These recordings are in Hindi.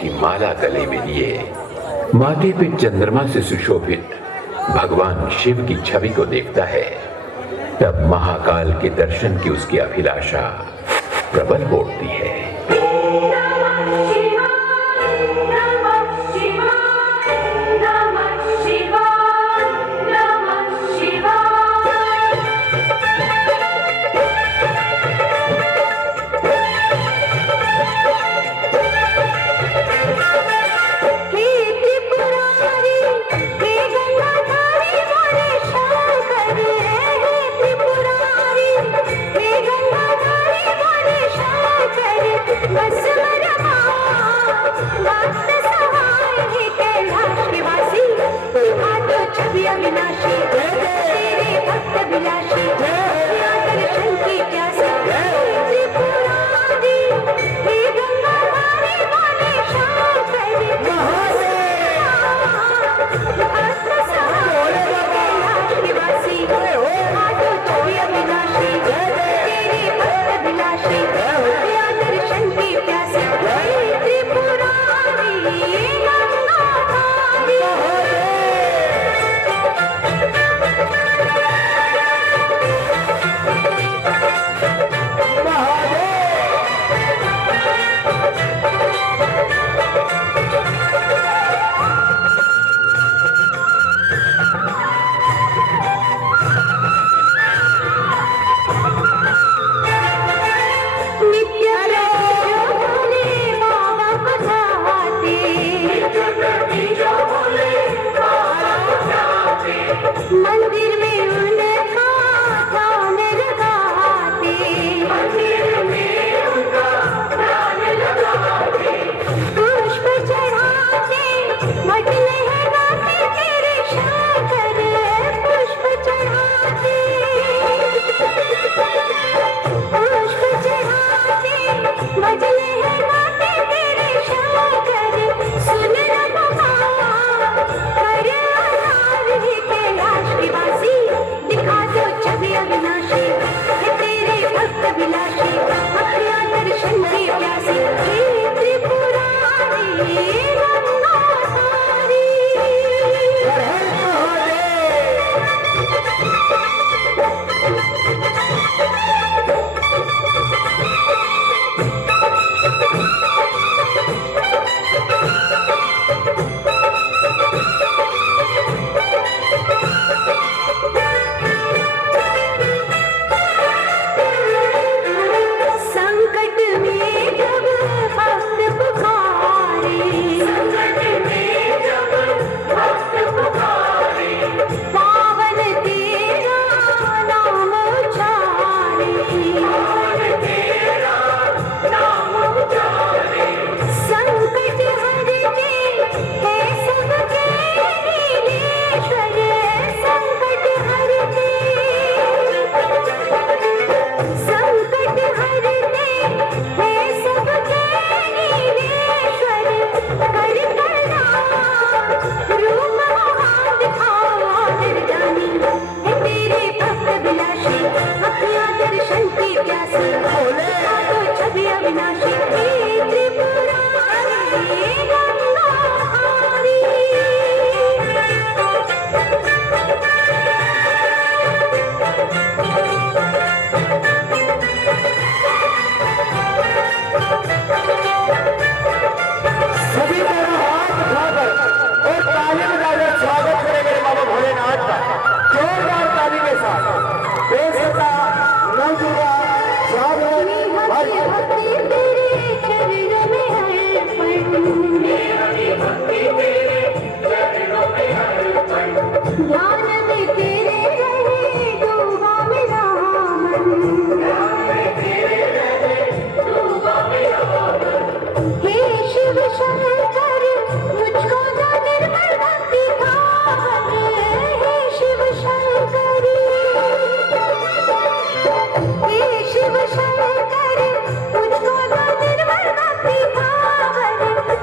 की माला गले में लिए माथे पे चंद्रमा से सुशोभित भगवान शिव की छवि को देखता है, तब महाकाल के दर्शन की उसकी अभिलाषा प्रबल हो उठती है।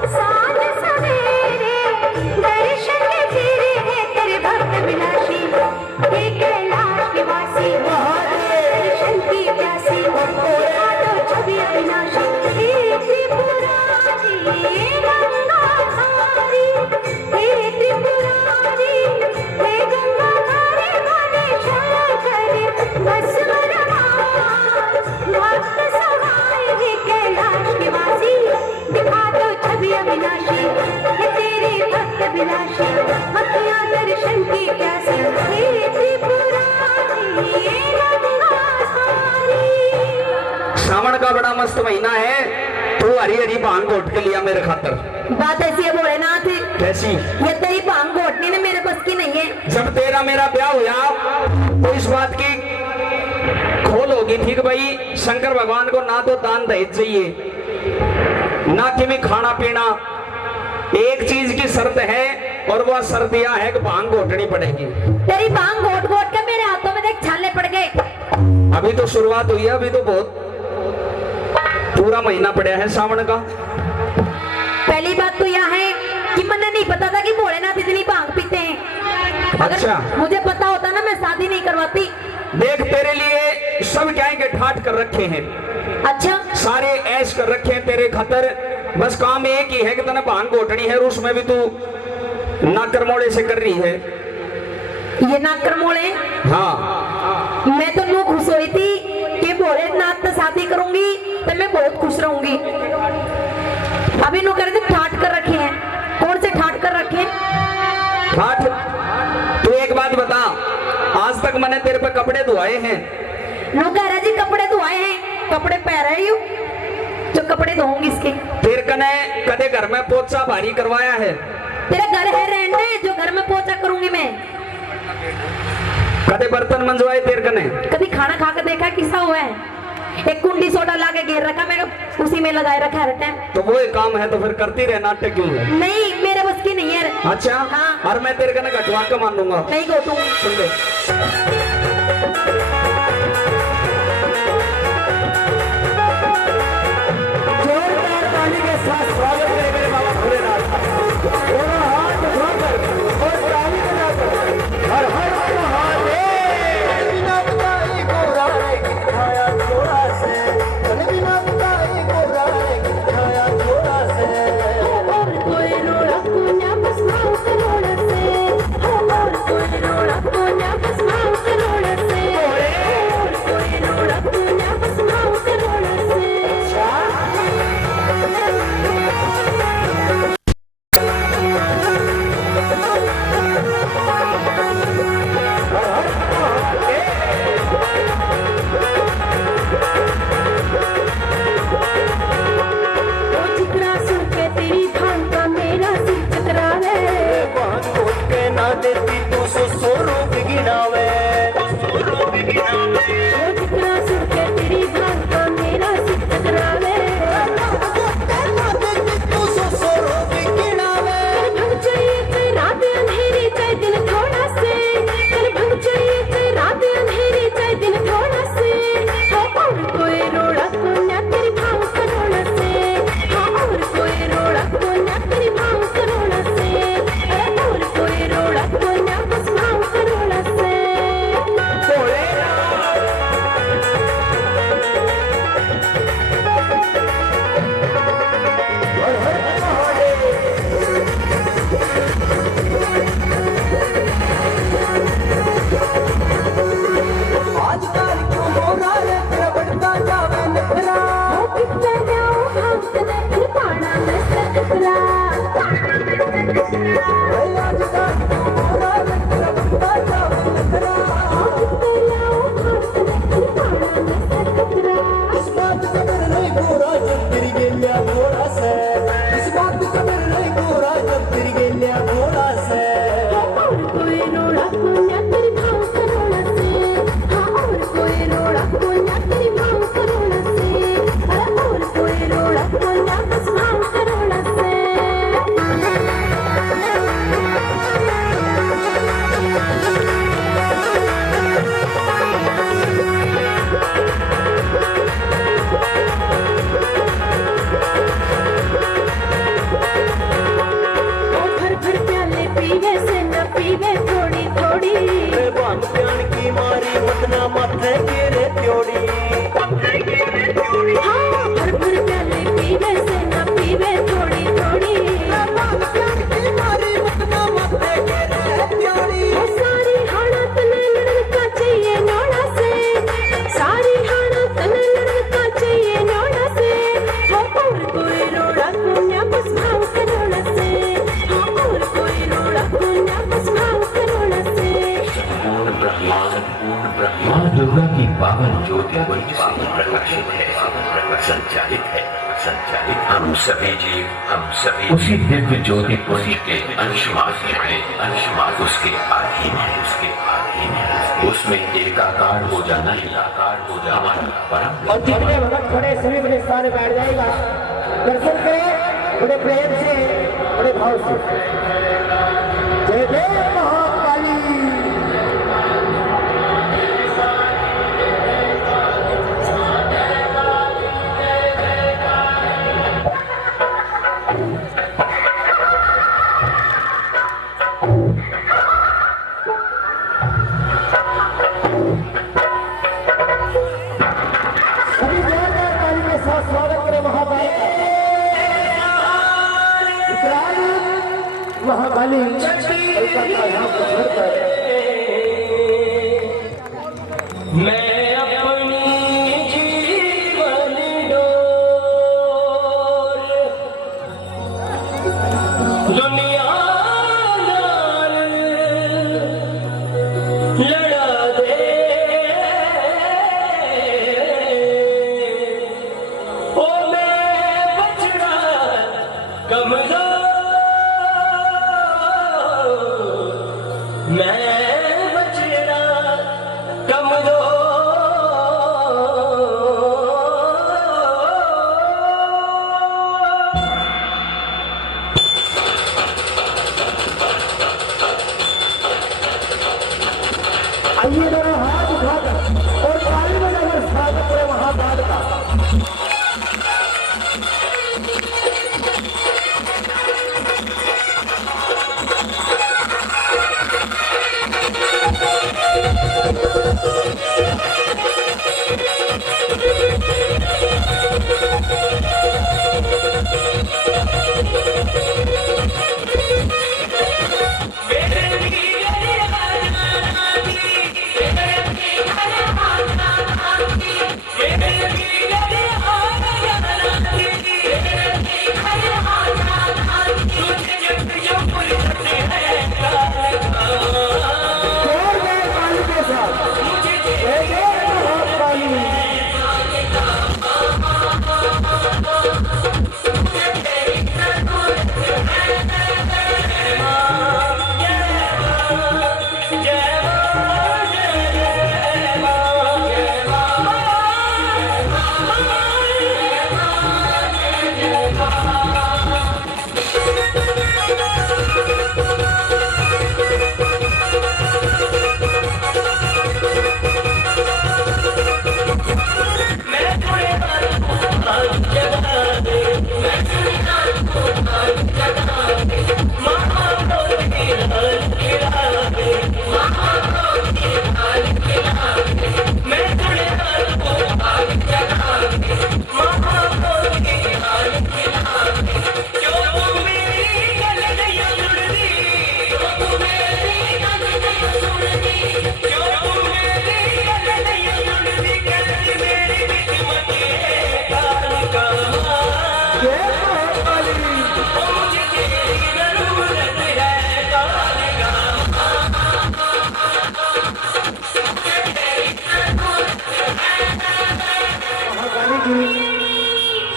साथ सवेरे दर्शन के फिर है तेरे भक्त बिना मस्त महीना है, तू हरी हरी भांग घोट के लिया मेरे खातर। बात ऐसी है भोलेनाथ, कैसी? ये तेरी भांग घोटनी ने मेरे बस की नहीं है। जब तेरा मेरा ब्याह हुआ तो इस बात की खोल होगी, ठीक भाई। शंकर भगवान को ना तो दान दहेज चाहिए, ना कि में खाना पीना। एक चीज की शर्त है, और वह शर्त यह है कि भांग घोटनी पड़ेगी। तेरी भांग घोट घोट के मेरे हाथों में देख छाले पड़ गए। अभी तो शुरुआत हुई है, अभी तो बहुत पूरा महीना पड़ा है सावन का। पहली बात तो यह है कि मैंने नहीं पता था कि भोलेनाथ इतनी भांग पीते हैं। अच्छा। मुझे पता होता ना मैं शादी नहीं करवाती। देख तेरे लिए सब क्या है कि ठाट कर रखे हैं। अच्छा। सारे ऐश कर रखे हैं तेरे खातर। बस काम एक ही है कि तने भांग घोटनी है, और उसमें भी तू नाकरमोड़े से कर रही है। ये नाकरमोड़े? हाँ। मैं तो नू खुश हुई थी कि भोलेनाथ से शादी करूंगी तो मैं बहुत खुश रहूंगी। अभी नु कर ठाट कर रखे हैं। कौन से ठाट कर रखे हैं? ठाट? तू एक बात बता, आज तक मैंने तेरे पे कपड़े धुआए हैं? नु कह रहा जी कपड़े धुआए हैं, कपड़े पहन रही हूँ जो कपड़े धोऊंगी इसके। तेरे कने कदे घर में पोछा भारी करवाया है? तेरा घर है रहने जो घर में पोछा करूंगी मैं। कदे बर्तन मंजवाए तेरे कने? कभी खाना खा के देखा किसा हुआ है? एक कुंडी सोडा ला के घेर रखा, मैं उसी में लगाए रखा हर टाइम। तो वो ही काम है तो फिर करती रहे, नाटक क्यों है? नहीं मेरे बस की नहीं है। अच्छा। हाँ। और मैं तेरे कने घटवा के मान लूंगा। नहीं घोटूंगी। सुन ले। जोरदार ताली के साथ स्वागत करें मेरे बाबा भोलेनाथ का। दोनों हाथ उठाकर और ताली बजाकर हर हर महादेव। बिना बताए गोरा रे दिखाया थोड़ा से, बिना बताए गोरा रे दिखाया थोड़ा से। और कोई रोड़ा कोन्या बस मांग करोड़ से, और कोई रोड़ा कोन्या बस मांग करोड़ से, और कोई रोड़ा कोन्या बस मांग करोड़ से। जिगरा सुन के तेरी भांग का मेरा सिर चकरा रे। भांग घोट के ना देती तू सो रोग गिनावे। जिगरा सुन के तेरी भांग का मेरा सिर चकरा रे। ना देती तू सो रोग गिनावे। भंग चाहिए चाहे रात अंधेरी चाहे दिन थोड़ा से, भंग चाहिए चाहे रात अंधेरी चाहे दिन थोड़ा से। और कोई रोड़ा कोन्या तेरी भांग करोड़ से, और कोई रोड़ा कोन्या तेरी भांग करोड़ से, और कोई रोड़ा कोन्या बस भांग करोड़ से। आजकल क्यों हो रहा है तेरा बढ़ता जावे नखरा। पिक्चर जाओ भांग कदे फिर पाना में सकरा। आजकल क्यों हो रहा है तेरा बढ़ता जावे नखरा। इस बात का डर नहीं गोरा जब तेरी गेलिया घोड़ा से। इस बात का डर नहीं गोरा जब तेरी गेलिया घोड़ा से। कोई रोड़ा कोन्या तेरी भांग करोड़ से, और कोई रोड़ा कोन्या तेरी भांग करोड़ से, और कोई रोड़ा कोन्या बस भांग करोड़ से। भर भर प्याले पीवे से न पीवे थोड़ी थोड़ी। भांग प्यान की मारी मतना माथे गिरे त्योड़ी। हाँ भर भर प्याले पीवे से न पीवे थोड़ी थोड़ी। भांग प्यान की मारी मतना माथे गिरे त्योड़ी। सारी हाड़ा तने लड़का चाहिए नौड़ा से, सारी हाड़ा तने लड़का चाहिए नौड़ा से। और कोई रोड़ा कोन्या बस भांग करोड़ से, और कोई रोड़ा कोन्या बस भांग करोड़ से। पूर्ण ब्रह्मांड, माँ दुर्गा की पावन ज्योति वंश से प्रकाशित है। संचालित हम सभी उसी दिव्य ज्योति पुंज के अंश मात्र हैं, उसके अधीन है, उसमें एकाकार हो जाना हमारा परम। और जितने भगत खड़े सभी अपने स्थान में बैठ जाएगा, दर्शन करें बड़े प्रेम से, बड़े भाव से। जय जय महाकाली। सभी जोरदार ताली के साथ स्वागत करें महाकाली का। महाकाली मैं अपनी जीवन डोर दुनिया नाल लड़ा दे, ओ मैं बछड़ा कमजोर, मैं बछड़ा कमजोर। आइए जरा हाथ उठाकर और ताली बजाकर स्वागत करें महाकाल का। जोरदार ताली के साथ जय जय महाकाली। महाकाली जी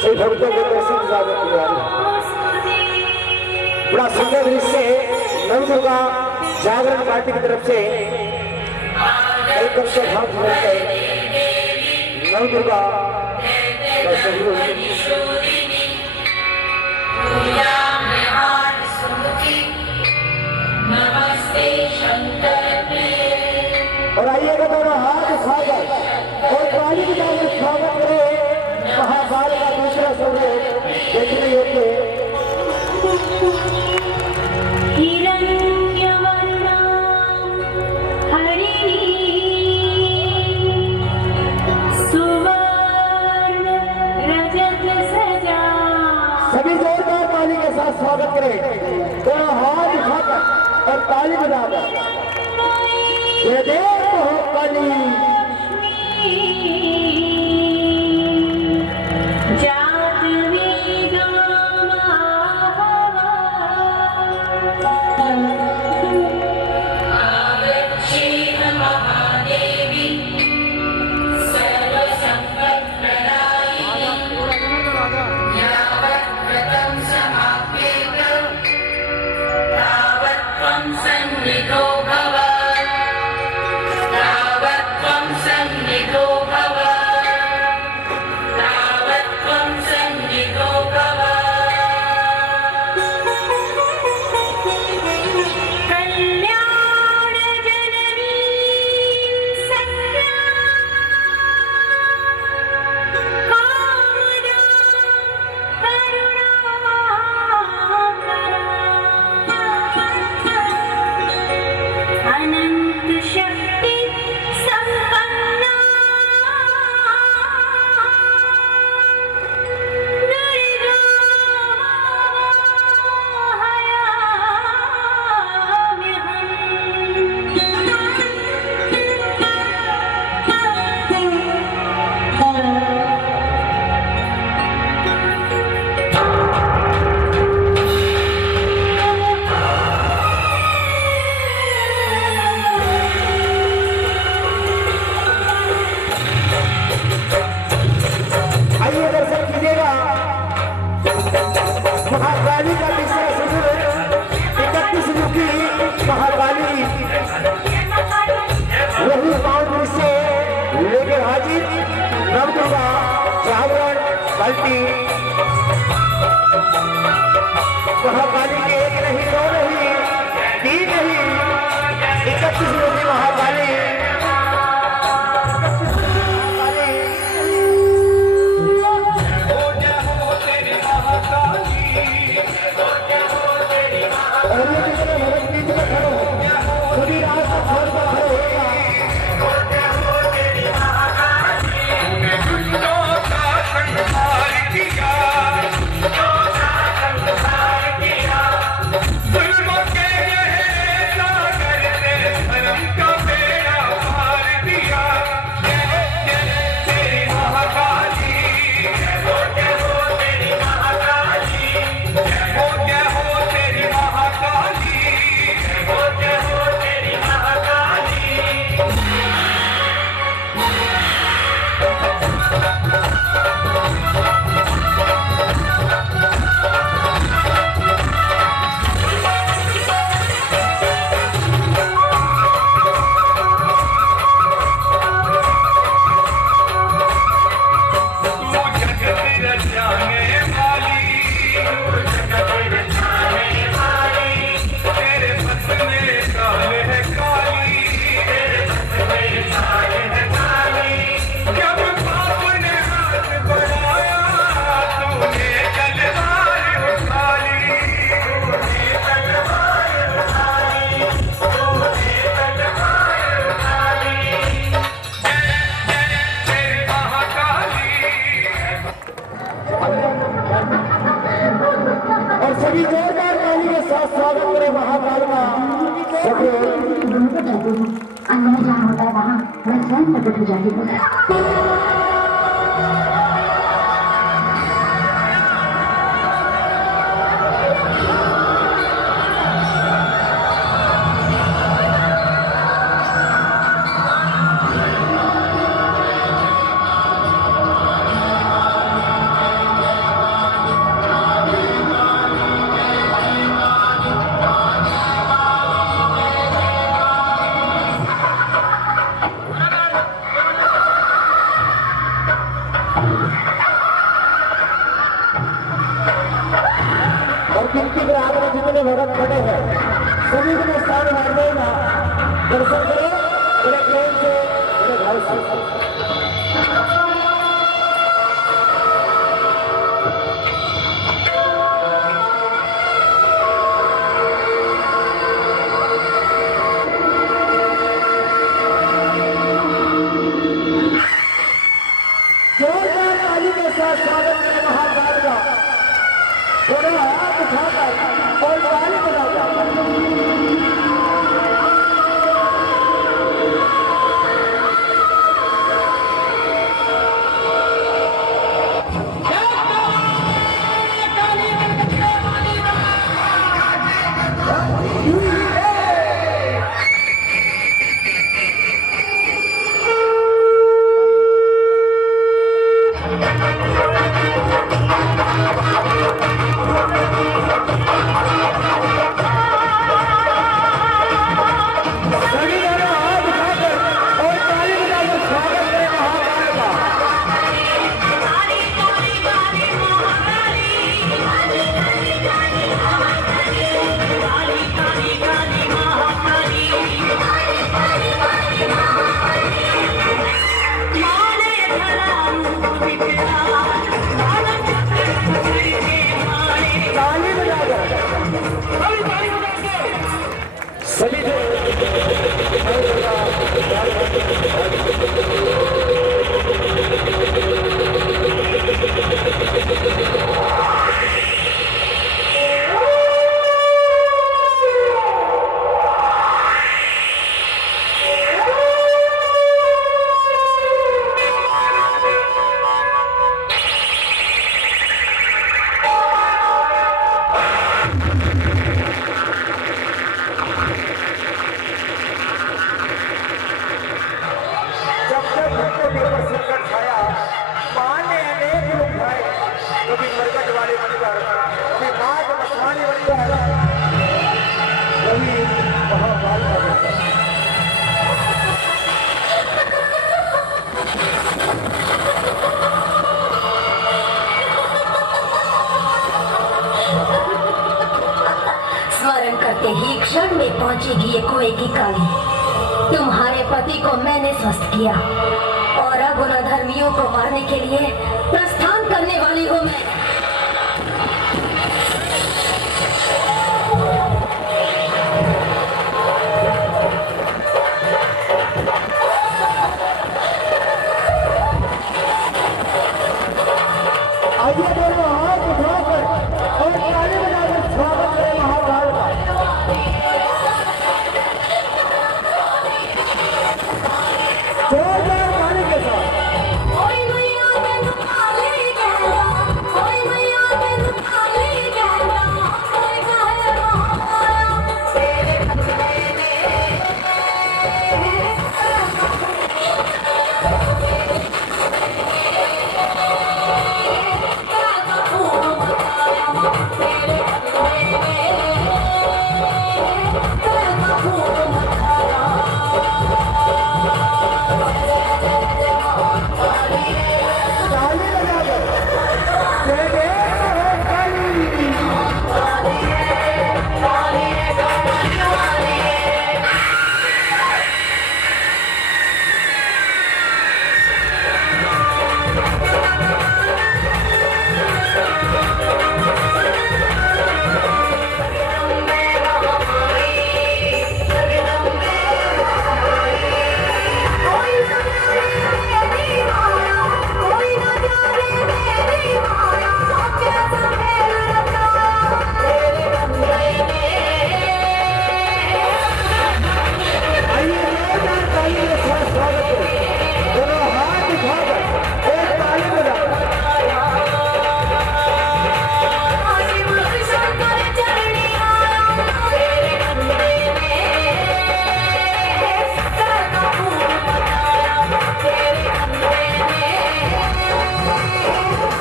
सही भक्तों के दर्शन स्वागत किया। बड़ा सुंदर दृश्य है। नवदुर्गा जागरण पार्टी की तरफ से कई से भाव मिलते नवदुर्गा और आइएगा दोनों हाथ उठाकर और काली की तरफ स्वागत करें महाकाल का दूसरा स्वरूप देखने योग्य है। हिरण्यवर्णां हरिणीं सुवर्ण रजत सजा। सभी जोरदार ताली के साथ स्वागत करें दोनों हाथ उठाकर और ताली बजाकर। जय जय महाकाली। जात वेदो आवेक्षेण महादेवी सर्वसंपत्प्रदायिनी पार्टी महाकाली के एक नहीं, दो नहीं, तीन नहीं, 31 मूर्ति महाकाली। और ये किसी ने भगत बीच में खड़े हो, खुदी रात को छोड़ कर खड़े होगा। सभी जोरदार ताली के साथ स्वागत करें महाकाल का। अंदर जहाँ होता है वहाँ मैं स्वयं प्रकट हो जाएगी। और गिनती के आगे जितने भगत खड़े हैं सभी को स्थान मार देगा। दर्शन करें बड़े प्रेम से, बड़े भाव से। जोरदार ताली के साथ स्वागत करें महाकाल का। थोड़ा हाथ उठाकर और ताली बजाकर। बचेगी ये कुएं की काली। तुम्हारे पति को मैंने स्वस्थ किया और अब उन अधर्मियों को मारने के लिए प्रस्थान करने वाली हूँ मैं। आइए दोनों हाथ उठाकर और ताली बजाकर स्वागत करें महाकाल का। जोरदार ताली के साथ। ओए मैया तेनु काली कहना, ओए मैया तेनु काली कहना, ओए काहे रोया तेरे बदले में। ताली बजाकर जय जय हो काली। कोई ना जाने मेरी माया, कैसा खेल रचा तेरे बंदे ने। आइए जोरदार ताली के साथ स्वागत करें। दोनों हाथ उठाकर एक ताली बजाकर शिव शंकर चरणी आया तेरे बंदे ने। करना फूल मचाया तेरे बंदे ने।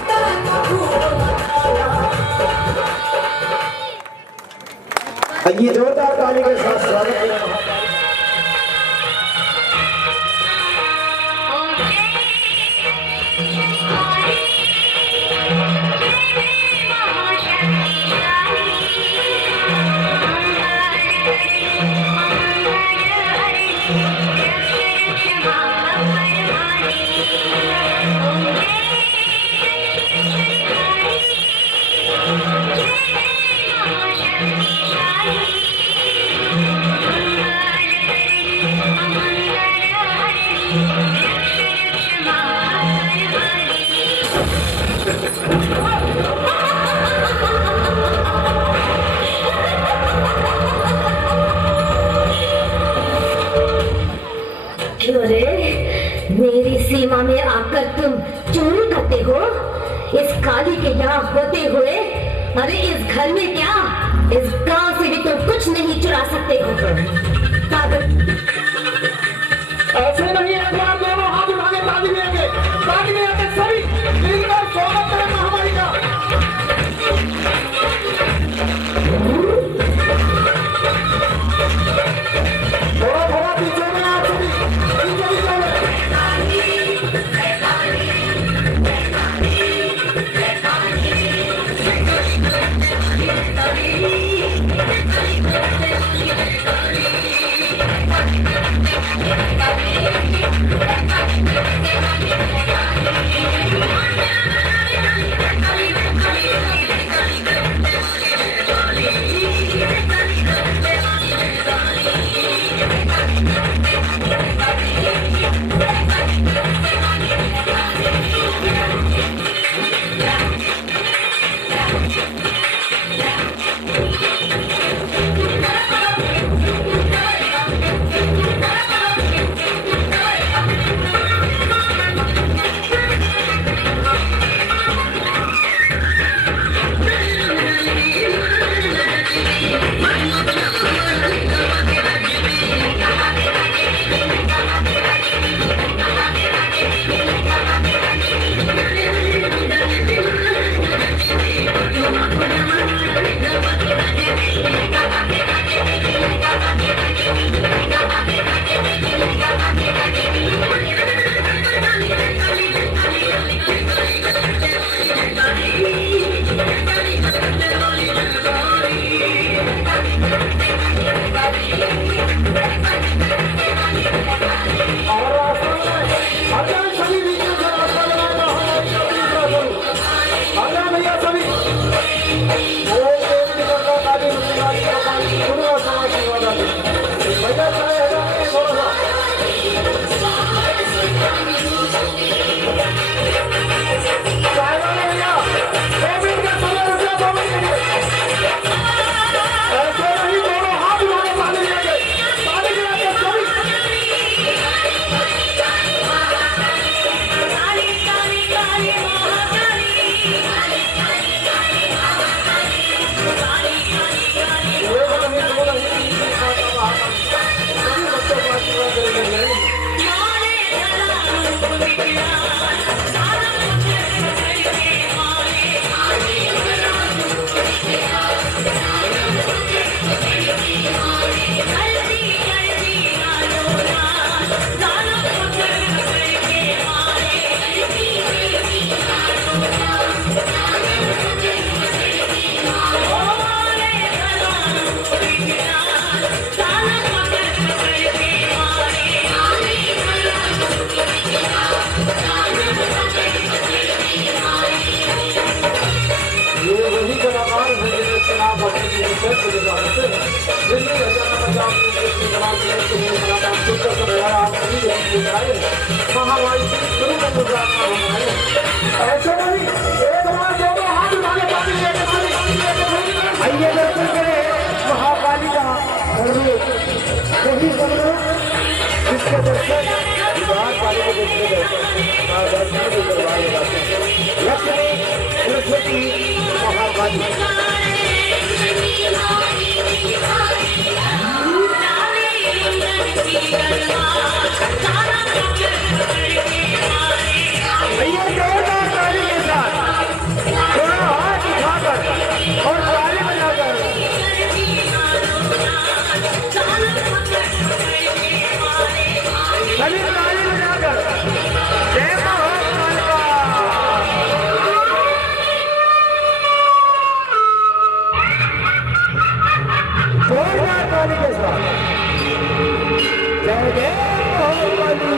करना फूल मचाया। आइए जोरदार ताली के साथ स्वागत करें। क्यों रे, मेरी सीमा में आकर तुम चोरी करते हो? इस काली के यहाँ होते हुए, अरे इस घर में क्या, इस गांव से भी तुम कुछ नहीं चुरा सकते हो। पागल। ऐसे नहीं है कि आप दोनों हाथ उठा के ताली बजाएंगे सभी मिलकर स्वागत करें महामारी का। थोड़ा थोड़ा पीछे में आप सभी पीछे भी चले। महामारी महामारी से शुरू में गुजरात में हमारे ऐसे नहीं एक बार दोनों हाथ उठाने पानी आइए दर्शन करें महाकाली का वही कमरा जिसके दर्शन महाकाली के दर्शन के दरबार लगाते हैं लक्ष्मी सरस्वती महाकाली भैया जोरदार ताली के साथ थोड़ा हाथ उठाकर और ताली बजाकर सभी ताली बजाकर जय महाकालिका जोरदार ताली के साथ जय जय महाकाली।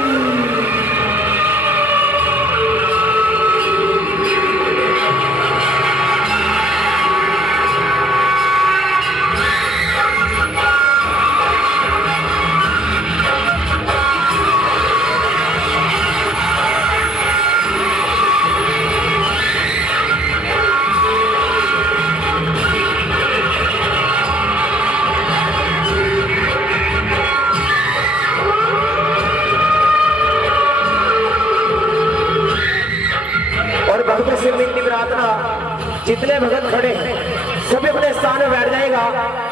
भक्त से विनती प्रार्थना जितने भगत खड़े हैं सभी अपने स्थान में बैठ जाएगा।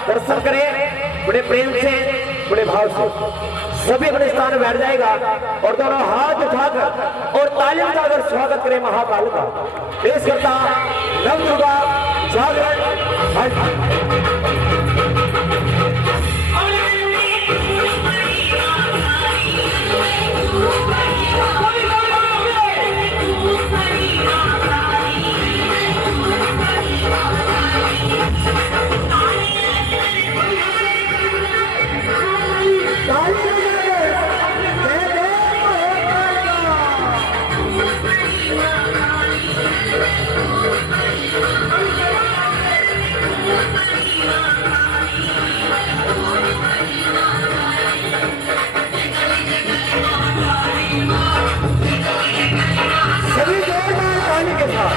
दर्शन करें बड़े प्रेम से बड़े भाव से सभी अपने स्थान में बैठ जाएगा और दोनों हाथ उठाकर और ताली बजाकर स्वागत करें महाकाल का। पेश करता नवयुगा जागरण सभी जोरदार ताली के साथ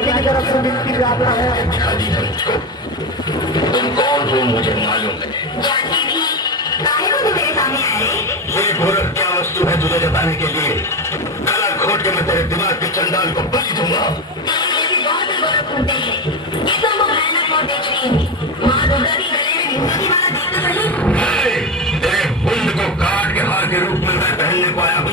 की तरफ से विनती प्रार्थना है। तुम कौन हो मुझे मालूम है। ये गोरख क्या वस्तु है तुझे जताने के लिए? गला घोट के मैं तेरे दिमाग के चंडाल को बलि दूंगा। तेरे बुंद को काट के हार के रूप में मैं पहनने को आया हूँ।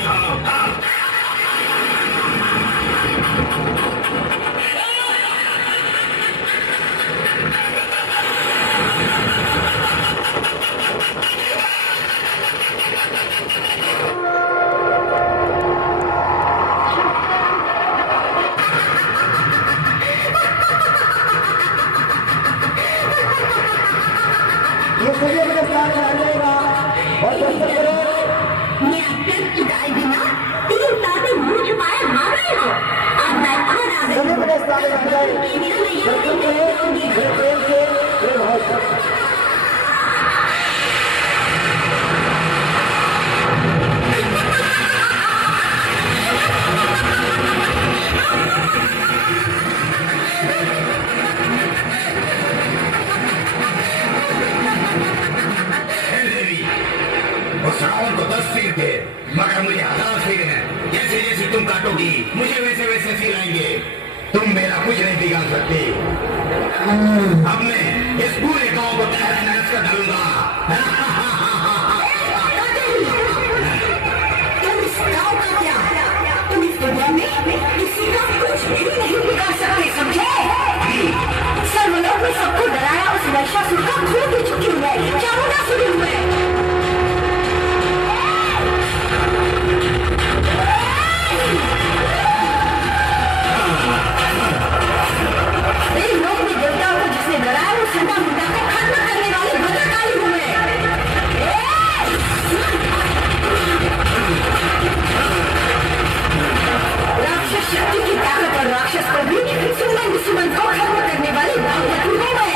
ये सभी अपने स्थान में आ जाएगा और दर्शन करो। मैं सिर चुकाए बिना 3 साल से मुंह छुपाए भाग रहे हो। अब मैं आ सभी अपने स्थान में आ जाए दर्शन करें बड़े प्रेम से बड़े भाव से। मगर मुझे 1000 सिर हैं। जैसे जैसे तुम काटोगी मुझे वैसे वैसे सिर आएंगे। तुम मेरा कुछ नहीं बिगाड़ सकते। अब मैं इस पूरे गांव को तहस नहस कर डालूंगा। तुम इस गांव का क्या, तुम इस दुनिया में किसी का कुछ भी नहीं बिगाड़ सकते, समझे? सर्वलोक में सबको डराया उस महिषासुर का खून पी चुकी हूँ मैं, चामुंडासुर हूँ मैं। मेरे लोक में देवताओं को जिसने डराया वो संता मुंडा को खत्म करने वाली भद्रकाली हूँ मैं। राक्षस शक्ति की ताकत और राक्षस पर भी सुमन को खत्म करने वाली भगवती हूँ मैं।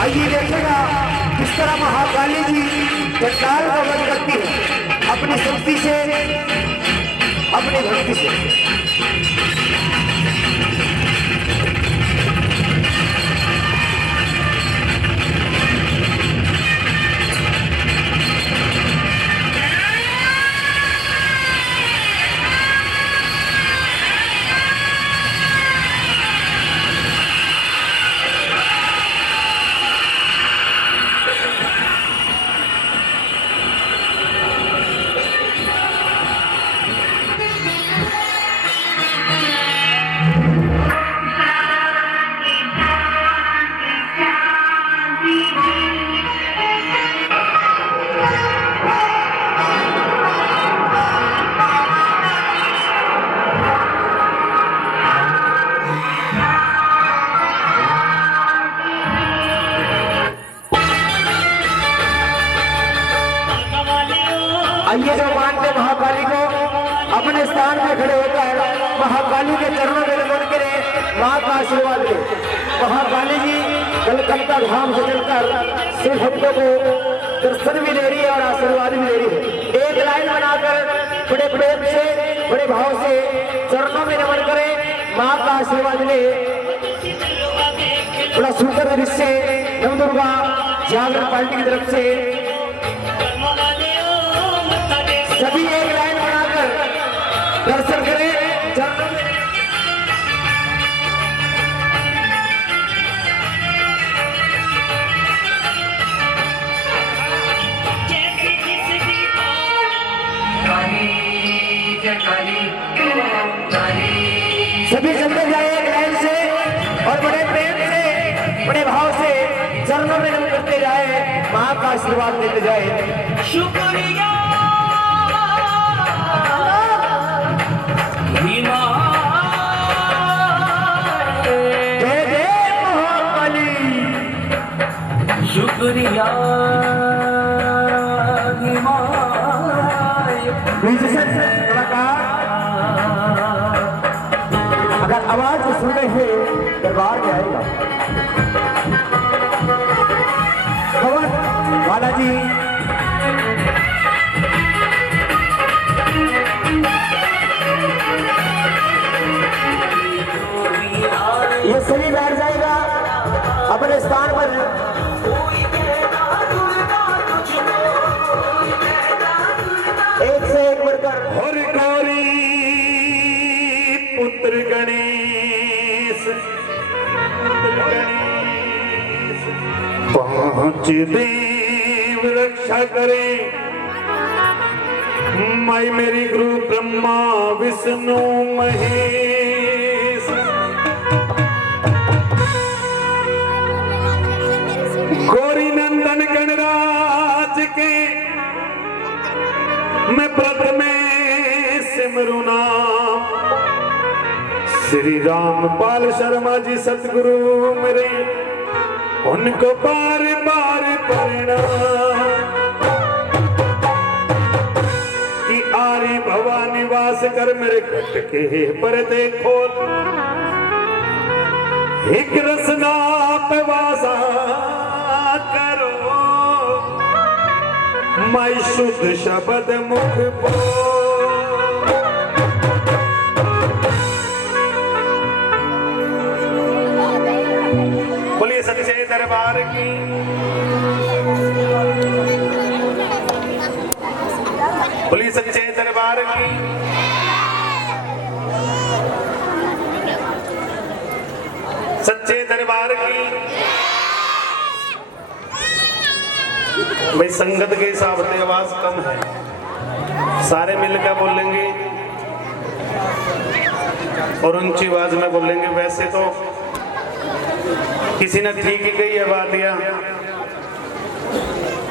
आइए देखेगा किस तरह महाकाली जी चंडाल का वध करती है अपनी शक्ति से, अपनी भक्ति से। आइए जो मानते महाकाली को अपने स्थान में खड़े होकर महाकाली के चरणों में नमन करें, मां का आशीर्वाद ले। महाकाली जी कलकत्ता धाम से चलकर शिव भक्तों को दर्शन भी दे रही है और आशीर्वाद भी दे रही है। एक लाइन बनाकर बड़े प्रेम से, बड़े भाव से चरणों में नमन करें, मां का आशीर्वाद ले। बड़ा सुंदर दृश्य नवदुर्गा जागरण पार्टी की तरफ से सभी एक लाइन बनाकर दर्शन करें। सभी चलते जाए एक लाइन से और बड़े प्रेम से, बड़े भाव से चरणों में नमन करते जाए, मां का आशीर्वाद देते जाए। शुक्रिया जय जय महाकाली। शुक्रिया अगर आवाज सुन रहे हैं दरबार में आएगा। भगवान बालाजी ये सभी बैठ जाएगा अपने स्थान पर। एक से एक बढ़कर हर गौरी पुत्र गणेश, पांच देव रक्षा करे। माई मेरी गुरु ब्रह्मा विष्णु महेश। गौरी नंदन गणराज के मैं प्रथम सिमरू नाम। श्री रामपाल शर्मा जी सतगुरु मेरे, उनको बार बार प्रणाम। कि आर्य निवास कर मेरे खटके पर देखो, एक रसना पे वाजा करो, मैं शुद्ध शब्द मुख बोल। बोलिए सच्चे दरबार की, बोलिए सच्चे दरबार की। सच्चे दरबार की। भाई संगत के हिसाब से आवाज कम है, सारे मिलकर बोलेंगे और ऊंची आवाज में बोलेंगे। वैसे तो किसी ने ठीक ही कही है बात या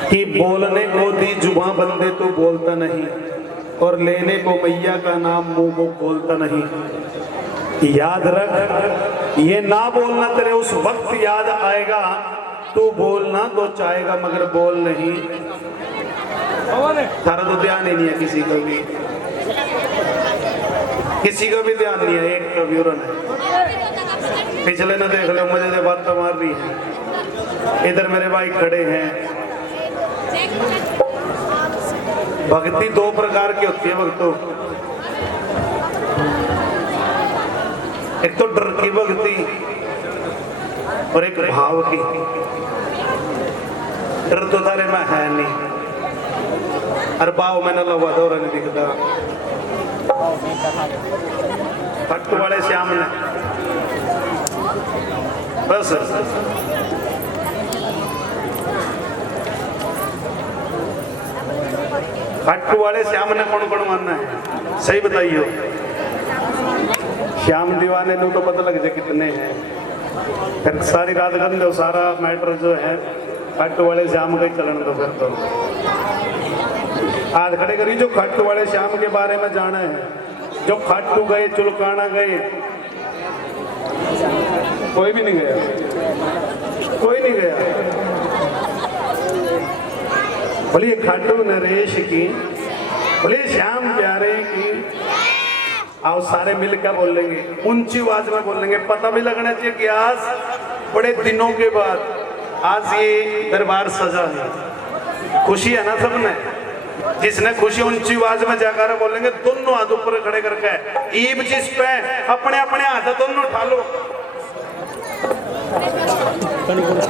कि बोलने को दी जुबां बंदे तो बोलता नहीं, और लेने को मैया का नाम मुंह को बोलता नहीं। याद रख, ये ना बोलना तेरे उस वक्त याद आएगा, तू बोलना तो चाहेगा मगर बोल नहीं। तारा तो ध्यान ही नहीं है किसी का भी, किसी का भी ध्यान नहीं है। एक कव्यूरन है, पिछले ना देख लो, मजे से बात मार रही है। इधर मेरे भाई खड़े हैं। भक्ति दो प्रकार की होती है भक्तों, एक तो डर की भक्ति और एक भाव की। डर तो तारे में है नहीं, और भाव में न लगा दो नहीं दिखता। पट्टू वाले श्याम ने बस खट्टू वाले श्याम ने कौन कौन मानना है, सही बताइए। श्याम दीवाने लो तो पता लग जाए कितने हैं। फिर सारी रात गंद दो, सारा मैटर जो है खट्टू वाले श्याम का ही चलन दो। फिर तो आज खड़े करी जो खट्टू वाले श्याम के बारे में जाना है, जो खट्टू गए, चुलकाना गए, कोई भी नहीं गया, कोई नहीं गया। बोलिए खाटू नरेश की, बोलिए श्याम प्यारे की। आओ सारे मिलकर बोलेंगे, ऊंची आवाज में बोलेंगे। पता भी लगना चाहिए कि आज बड़े दिनों के बाद आज ये दरबार सजा है। खुशी है ना सबने? जिसने खुशी ऊंची आवाज में जाकर बोलेंगे। दोनों हाथ ऊपर खड़े करके ईब जिस पे अपने अपने हाथ दोनों उठा लो।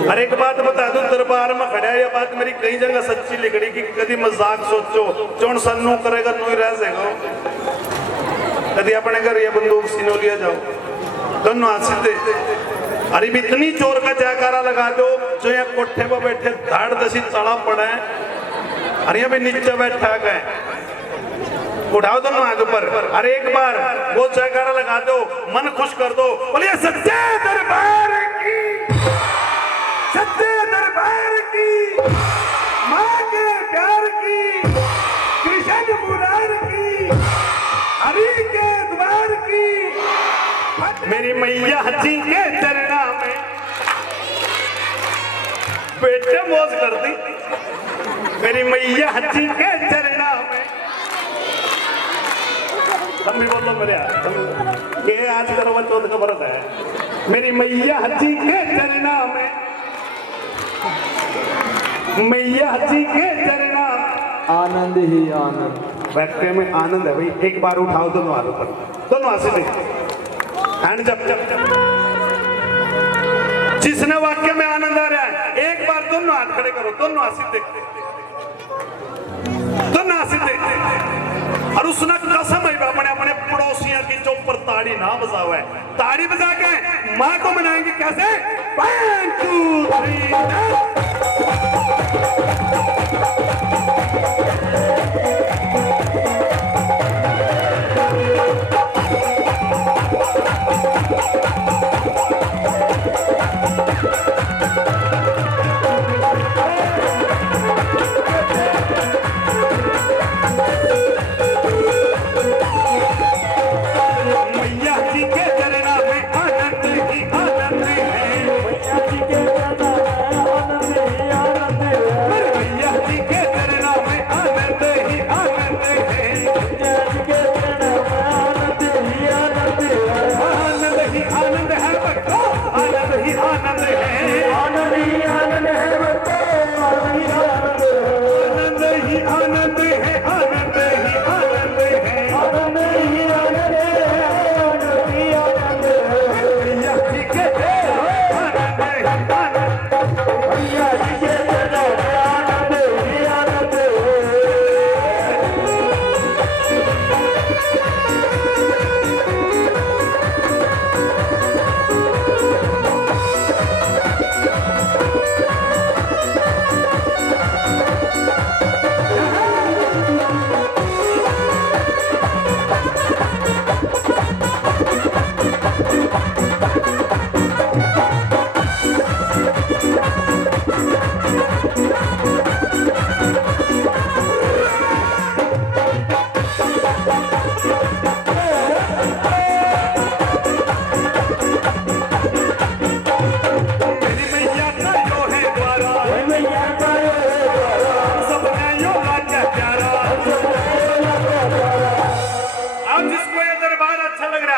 और एक बात बता दूं, दरबार में खड़ा है, ये बात मेरी कई जगह सच्ची लिखड़ी की। कभी मजाक सोचो चौन सन्नू करेगा नू ही रह जाएगा। कभी अपने घर ये बंदूक सीनो लिया जाओ, दोनों हाथ सीधे। अरे इतनी जोर का जयकारा लगा दो जो यहाँ कोठे पर बैठे धाड़ दसी चढ़ा पड़ा है, अरे यहाँ पे नीचे बैठा गए। उठाओ दोनों हाथ ऊपर। अरे एक बार वो जयकारा लगा दो, मन खुश कर दो। बोलिए सच्चे दरबार की, सच्चे दरबार की, माँ के प्यार की, कृष्ण मुरार की, हरि के द्वार की। मेरी मैया जी के चरणा में बेटे मौज कर दी। मेरी मैया जी के चरणा में, हम भी बोलो मेरे ये आज करवा चौथ का व्रत है। मेरी मैया जी के चरणा में, मैया जी के चरणा में आनंद ही आनंद। बैठने में आनंद है भाई। एक बार उठाओ दोनों हाथों पर, दोनों हाथ से देखो, हैंड जब जिसने वाक्य में आनंद आ रहा है एक बार दोनों हाथ खड़े करो, दोनों हाथ सीधे, दोनों हाथ सीधे। और उसने कसम है अपने अपने पड़ोसियों की जो पर ताड़ी ना बजाओ है, ताड़ी बजा के माँ को मनाएंगे कैसे? 1 2 3 है।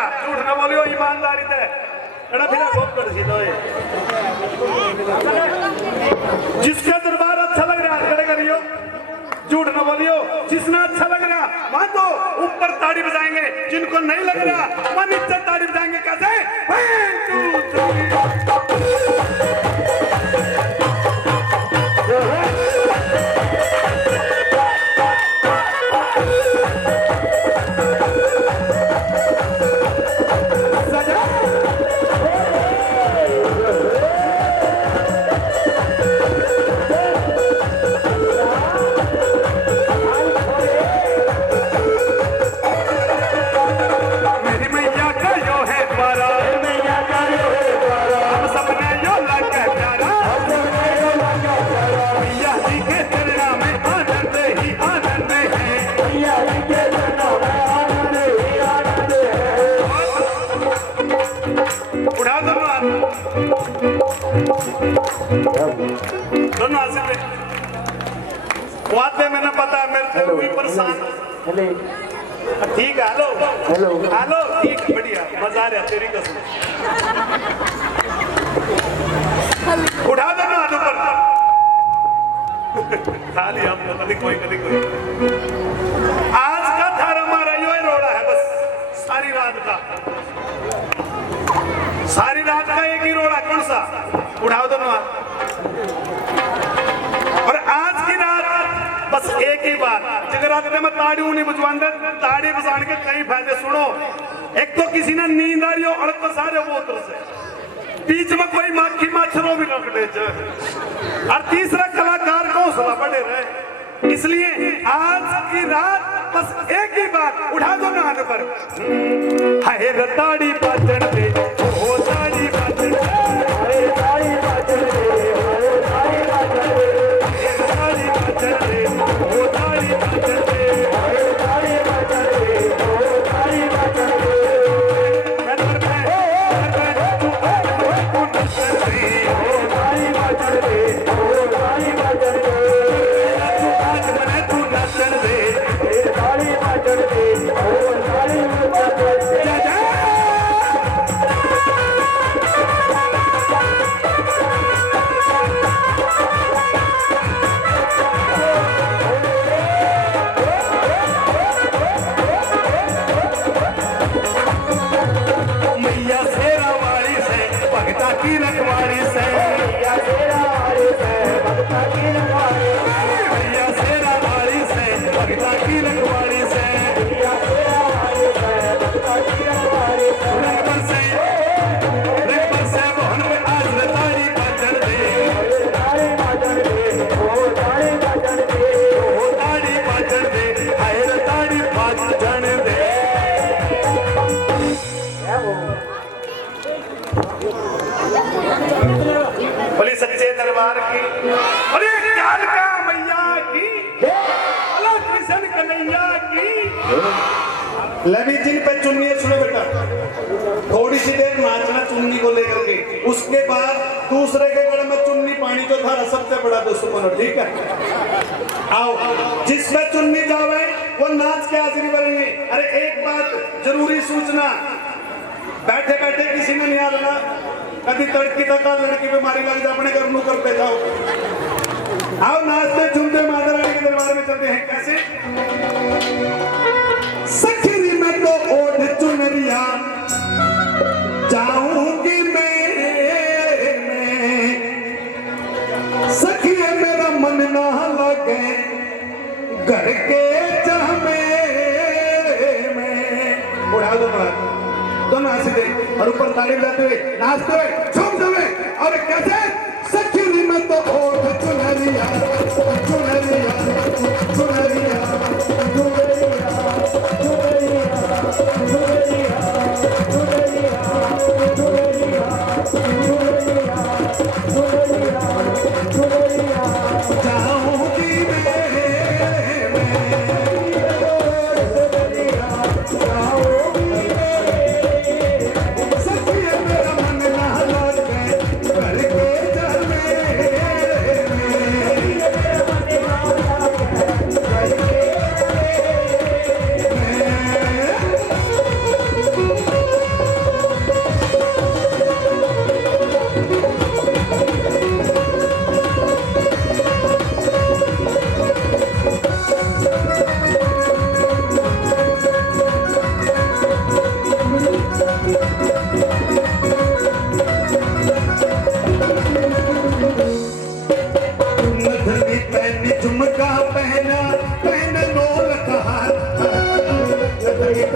बोलिया झूठ ना बोलियो ईमानदारी से एड़ा फिर खूब कर सी दोए जिसका दरबार अच्छा लग रहा है खड़े करियो झूठ ना बोलियो जिसने अच्छा लग रहा वहां तो ऊपर ताड़ी बजाएंगे जिनको नहीं लग रहा वहां नीचे ताड़ी बजाएंगे कैसे 1 2 दोनों हासिल में वादे में ना पता मेरे से हुई परेशान ठीक है हेलो हेलो ठीक बढ़िया मजा आ रहा तेरी कसम उठा दो ना हाथ ऊपर खाली हम कभी कोई आज का थारा हमारा यो ही रोड़ा है बस सारी रात का एक ही रोड़ा कौन सा उठाओ दोनों हाथ और आज की रात बस एक ही बात जगराते में ताड़ी नहीं बजवाते ताड़ी बजाने के कई फायदे सुनो एक तो किसी ने नींद आ रही हो अड़क तो सारे वो उतर से बीच में कोई माखी माछरों भी रखते और तीसरा कलाकार को हौसला बढ़े रहे इसलिए आज की रात बस एक ही बात उठा दो ना हाथ पर हाय ताड़ी बाजन दे ओ ताड़ी बाजन दे हाय ताड़ी बाजन दे ओ ताड़ी बाजन दे ताड़ी बाजन दे ओ ताड़ी बाजन दे हाय ताड़ी बाजन दे ओ ताड़ी बाजन दे मैं तू नचन दे ओ ताड़ी बाजन दे ओ ताड़ी बाजन दे आज मने तू नचन दे ताड़ी बाजन दे ओ ताड़ी बाजन दे की रखवाड़ी से मैया शेरा वाली से भगता की रखवाड़ी मैया शेरा वाली से भगता की रखवाड़ी से मैया शेरा वाली से भगता की रखवाड़ी रेपर से मोहन में आज ताड़ी बाजन दे ताड़ी बाजन दे ओ ताड़ी बाजन दे ओ ताड़ी बाजन दे हाय ताड़ी बाजन दे बोले सच्चे दरबार की बोले कालका मैया की बोले कृष्ण कन्हैया की लवी जिन पे चुन्नी सुनो बेटा थोड़ी सी देर नाचना चुन्नी को लेकर के उसके बाद दूसरे के गले में चुन्नी पानी जो था सबसे बड़ा दुश्मन ठीक है आओ जिस पे चुन्नी जावे वो नाच के हाजिरी बनेंगे अरे एक बात जरूरी सूचना बैठे बैठे किसी ने नहीं आना कभी तड़की तका लड़की बीमारी लग जाए अपने घर नू करते जाओ आओ नाचते झूमते माता रानी के दरबार में चलते हैं कैसे सखरी में तो ओढ़ चुनरिया जाऊंगी मैं सखी मेरा मन ना लगे घर के चाह में उड़ा दो बात दोनों हंसी दे और ऊपर ताली बजाते हुए नाचते हुए झूमते हुए और कैसे सखी में तो ओढ़ चुनरिया चुनरिया चुनरिया चुनरिया जाऊंगी मैं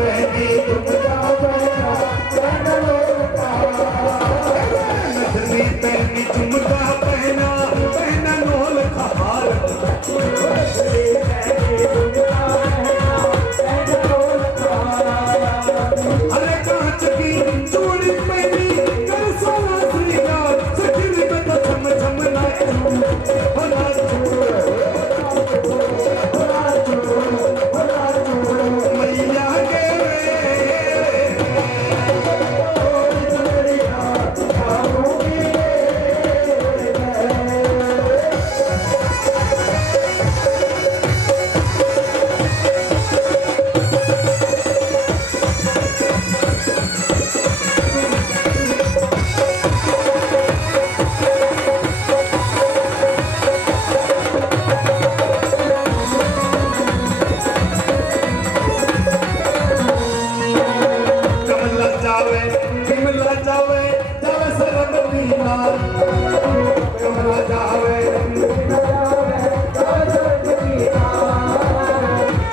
बहनी तुम जाओ बहना पहना लोलका नथनी पहनी तुम जा पहना पहना लोलका हार अरे कांच की चूड़ी पहनी कर सोना श्रृंगार सखी में तो छम छम नाच मैया के कमला जावे जावे सरस्वती नार कमला जावे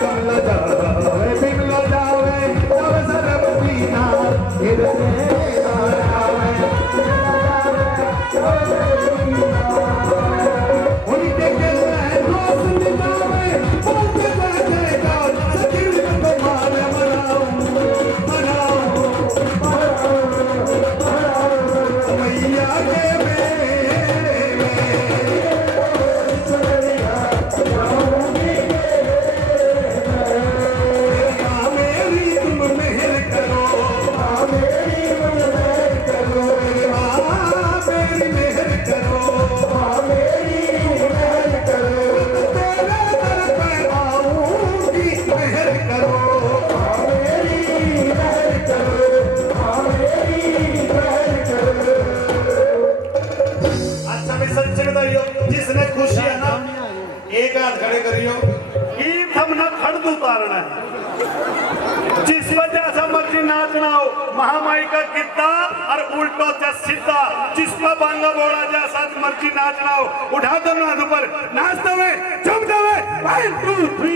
कमला जावे सरस्वती नार उनके दोस्त निभावे बोलते जाएगा सखी में तुम्हारे मनाओ मैया के मेरी तुम मेहर करो मेरी मेहर करो मेरी मेहर करो मेरी मेहर करो तेरे दर पे आऊंगी मेहर करो मेरी मेहर करो मेरी मेहर करो अच्छा मैं सच्चे बताइयो जिसने खुशी है ना एक हाथ खड़े करियो ईद हमने खड़द उतारना है जिस वजह से मर्जी नाचना हो महामाई का कितना और उल्टो से सीधा जिसका बांगा बोला जैसा मर्जी नाचना हो उठा दो ना ऊपर नाचते हुए झूमते हुए 1 2 3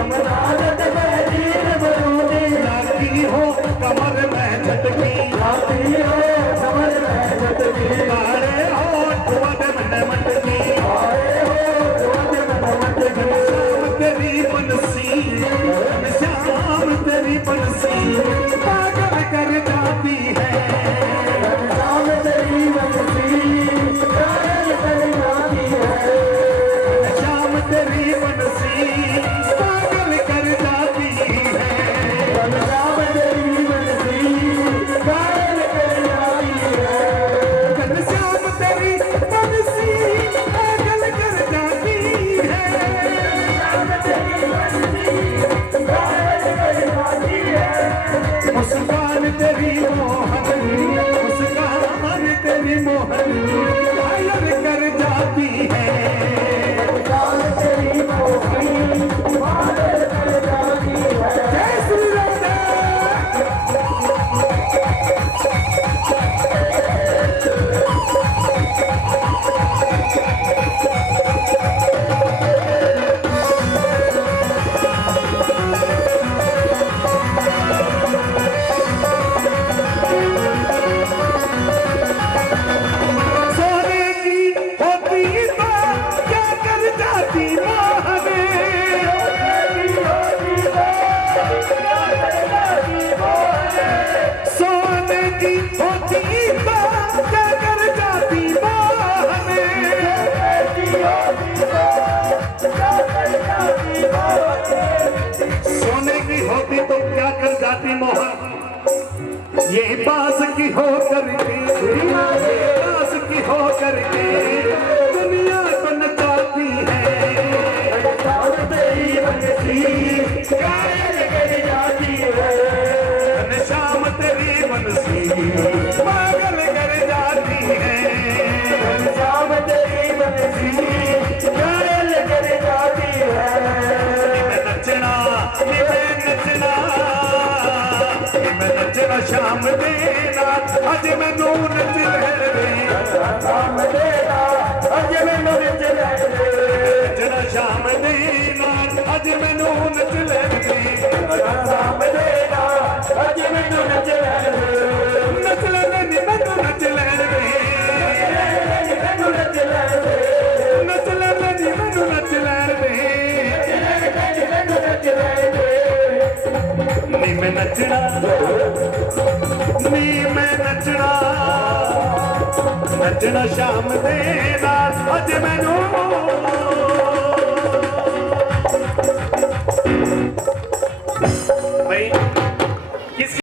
कमनालत बहरीन बरूदी लाती हो कमर में झटकी आती हो कमर में झटकी काले होठ वद मन मटकी आए हो वद मन मटकी श्याम तेरी बंसी श्याम तेरी बंसी पागल कर जाती है शाम तेरी बंसी कायल कर जाती है श्याम तेरी बंसी पागल कर जाती है शाम तेरी बंसी कायल कर जाती है श्याम तेरी बंसी पागल कर जाती है शाम तेरी बंसी कायल कर जाती है मुस्कान तेरी मोहन मुस्कान तेरी मोहन घायल कर जाती है शाम तेरी मोहनी कायल कर जाती है जय श्री राम। सोने की होती तो क्या कर जाती मोहने सोने की होती तो क्या कर जाती मोहने सोने की होती तो क्या कर जाती मोहन ये बास की हो करके बास की हो करके दुनिया को नचाती है शाम तेरी बंसी कायल कर जाती है श्याम तेरी बंसी पागल कर जाती है शाम तेरी बंसी कायल कर जाती है नचना नचना नचना श्याम देना अज मैनू नच ले शाम देना अज मैनू नच नचना श्याम देना अज मैनू नच ले शाम देना अज मैनू नच नच ले मैनू नच ले मैनू नच नच ले मैनू नच ले नी मैं नचना नी मैं नचना नचना श्याम दे नाल अज मैनू भाई